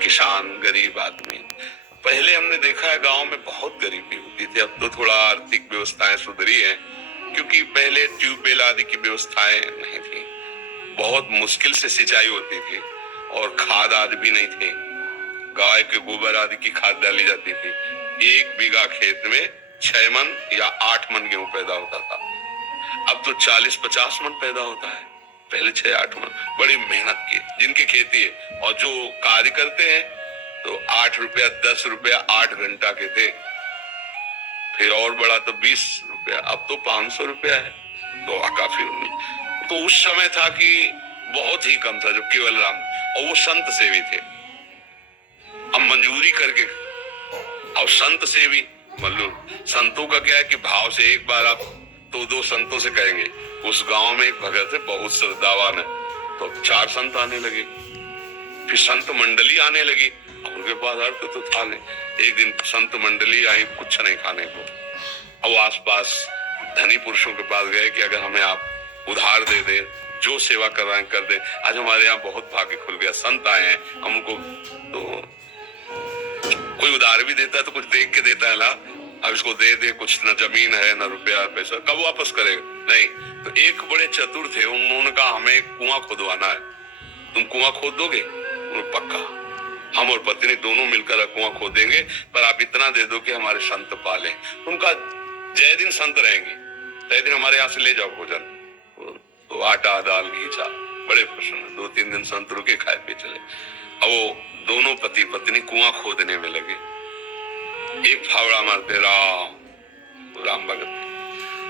किसान, गरीब आदमी। पहले हमने देखा है गांव में बहुत गरीबी होती थी, अब तो थोड़ा आर्थिक व्यवस्थाएं सुधरी है, क्योंकि पहले ट्यूबवेल आदि की व्यवस्थाएं नहीं थी, बहुत मुश्किल से सिंचाई होती थी और खाद आदि भी नहीं थे। गाय के गोबर आदि की खाद डाली जाती थी। 1 बीघा खेत में 6 मन या 8 मन गेहूं पैदा होता था, अब तो 40-50 मन पैदा होता है। पहले 6-8 मन, बड़ी मेहनत की जिनकी खेती है, और जो कार्य करते हैं तो 8 रुपया 10 रुपया 8 घंटा के थे, फिर और बड़ा तो 20 रुपया, अब तो 500 रुपया है। तो काफी तो उस समय था कि बहुत ही कम था, जो केवल राम, और वो संत सेवी थे। अब मंजूरी करके, और संत सेवी मतलब संतों का क्या है कि भाव से एक बार आप तो 2 संतों से कहेंगे। उस गांव में एक भगत है बहुत श्रद्धावान है, तो 4 संत आने लगे, फिर संत मंडली आने लगी, उनके पास अर्थ तो था नहीं। एक दिन संत मंडली आई कुछ नहीं खाने को, और आसपास धनी पुरुषों के पास गए कि अगर हमें आप उधार दे दे, जो सेवा कर रहे हैं कर दे, आज हमारे यहाँ बहुत भाग्य खुल गया, संत आए हैं, हम उनको तो कोई उधार भी देता है तो कुछ देख के देता है ना, अब इसको दे दे, कुछ न जमीन है न रुपया पैसा, कब वापस करेगा नहीं। तो एक बड़े चतुर थे, उन्होंने कहा हमें कुआं खोदवाना है, तुम कुआं खोद दोगे? पक्का, हम और पत्नी दोनों मिलकर कुआं खोदेंगे, पर आप इतना दे दो कि हमारे संत पाले। उनका जय दिन संत रहेंगे, तय दिन हमारे यहाँ से ले जाओ भोजन। तो आटा दाल घी चा, बड़े प्रसन्न। 2-3 दिन संत रुके, खाए पे चले। अब वो दोनों पति पत्नी कुआं खोदने में लगे, एक फावड़ा मारते राम भगत,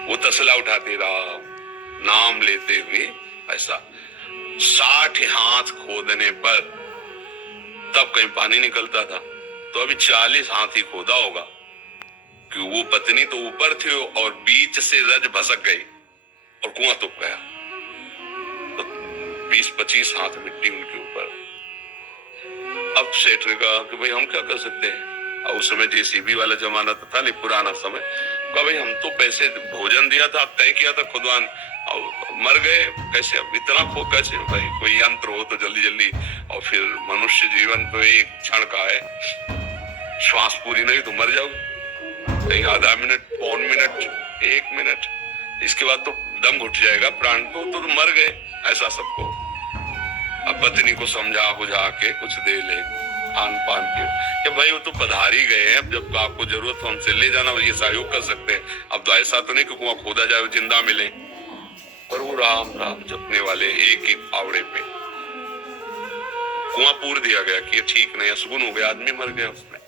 वो तसला उठाते राम, नाम लेते हुए, ऐसा 60 हाथ खोदने पर तब कहीं पानी निकलता था। तो अभी 40 हाथ ही खोदा होगा, कि वो पत्नी तो ऊपर थी और बीच से रज भसक गई और कुआं तुप गया। तो 20-25 हाथ मिट्टी उनके ऊपर। अब सेठ ने कहा कि भाई हम क्या कर सकते हैं, और उस समय जेसीबी वाला जमाना तो था नहीं, पुराना समय। कहा भाई हम तो पैसे भोजन दिया था, तय किया था खुदवान, और मर गए कैसे, अब इतना खो कैसे भाई, कोई यंत्र हो तो जल्दी जल्दी। और फिर मनुष्य जीवन तो एक क्षण का है, श्वास पूरी नहीं तो मर जाओगे, कहीं आधा मिनट, पौन मिनट, 1 मिनट, इसके बाद तो दम घुट जाएगा, प्राण तो मर गए, ऐसा सबको। अब पत्नी को समझा बुझा के कुछ दे ले, खान पान के, कि भाई वो तो पधारी गए हैं, अब जब आपको जरूरत हो हमसे ले जाना, ये सहयोग कर सकते हैं। अब तो ऐसा तो नहीं कि कुआं खोदा जाए जिंदा मिले, पर वो राम राम जपने वाले एक एक फावड़े पे कुआं पूर दिया गया कि ये ठीक नहीं, असगुन हो गया, आदमी मर गया उसमें।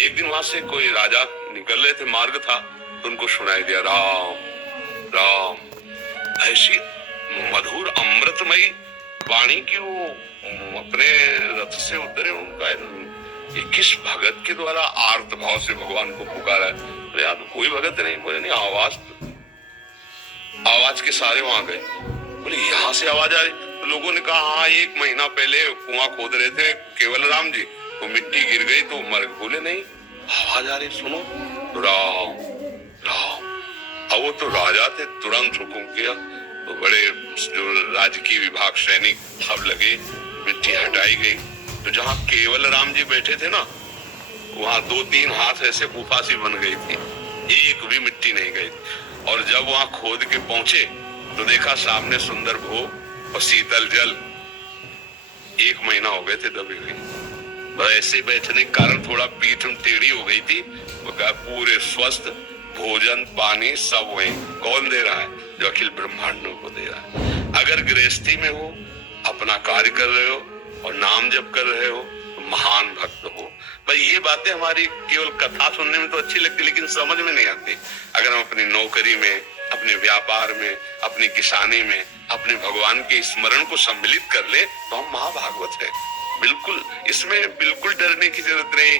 एक दिन वहां से कोई राजा निकल रहे थे, मार्ग था, तो उनको सुनाई दिया राम राम, ऐसी मधुर अमृतमयी वाणी की वो अपने रथ से उतरे। उनका ये किस भगत के द्वारा आर्त भाव से भगवान को पुकारा है? तो यार कोई भगत नहीं, बोले नहीं, आवाज के सारे वहां गए, बोले यहाँ से आवाज आ रही। तो लोगों ने कहा हाँ 1 महीना पहले कुआं खोद रहे थे केवल राम जी, तो मिट्टी गिर गई तो मर। बोले नहीं, आवाज आ रही, सुनो। तो राम राम, अब वो तो राजा थे, तुरंत हुक्म किया, तो बड़े जो राजकीय विभाग सैनिक सब लगे, मिट्टी हटाई गई। तो जहाँ केवल राम जी बैठे थे ना, वहां 2-3 हाथ ऐसे गुफा सी बन गई थी, एक भी मिट्टी नहीं गई। और जब वहां खोद के पहुंचे तो देखा सामने सुंदर भोग और शीतल जल, 1 महीना हो गए थे दबे हुए। ऐसे बैठने के कारण थोड़ा पीठ टेढ़ी हो गई थी। पूरे स्वस्थ भोजन पानी सब वही कौन दे रहा है? जो अखिल ब्रह्मांडों को दे रहा है। अगर गृहस्थी में हो, अपना कार्य कर रहे हो और नाम जप कर रहे हो, तो महान भक्त हो। भाई ये बातें हमारी केवल कथा सुनने में तो अच्छी लगती, लेकिन समझ में नहीं आती। अगर हम अपनी नौकरी में, अपने व्यापार में, अपनी किसानी में अपने भगवान के स्मरण को सम्मिलित कर ले, तो हम महाभागवत है। बिल्कुल, इसमें बिल्कुल डरने की जरूरत नहीं।